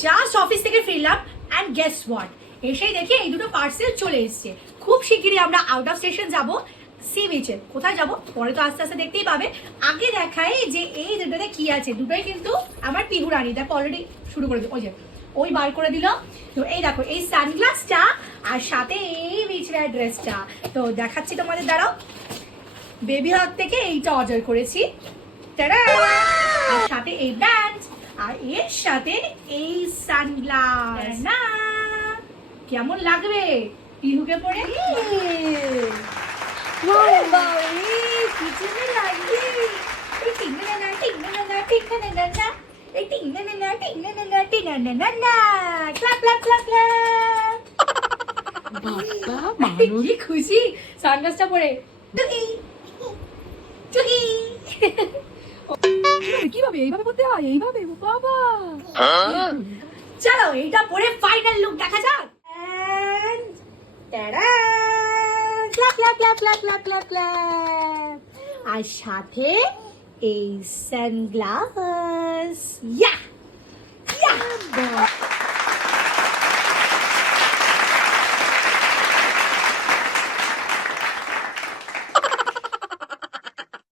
Just office থেকে ফিরলাম and guess what, এসেই দেখি এই দুটো পার্সেল চলে এসছে। খুব শিগগিরই আমরা আউট অফ স্টেশন যাব সি বিচে। কোথায় যাব পরে তো আস্তে আস্তে দেখতেই পাবে। আগে দেখাই যে এই দুটোতে কি আছে। দুটোই কিন্তু আমার পিহু রানী, দেখো অলরেডি শুরু করে দিল, ওই যে ওই বার করে দিল। তো এই দেখো এই সানগ্লাসটা আর সাথে এই বিচ ওয়্যার ড্রেসটা। তো দেখাচ্ছি তোমাদের, দাঁড়াও। বেবি হাগ থেকে এইটা অর্ডার করেছি, টাডা! আর সাথে এই ব্যান্ড, আর এর সাথে এই সানগ্লাস। না কেমন লাগবে পিহুকে পরে? কিচেনে লাগবে এই টিংনা টিংনা টিংনা না, এই টিংনা টিংনা টিংনা না, ক্লাপ ক্লাপ ক্লাপ ক্লাপ। বাবা কি খুশি সানগ্লাসটা পরে। টুকি টুকি কিভাবে এইভাবে করতে হয়? এইভাবে বাবা, চলো এইটা পরে ফাইনাল লুক দেখা যাক। Clap clap clap clap clap clap clap. আর সাথে এই সানগ্লাস। ইয়া ইয়া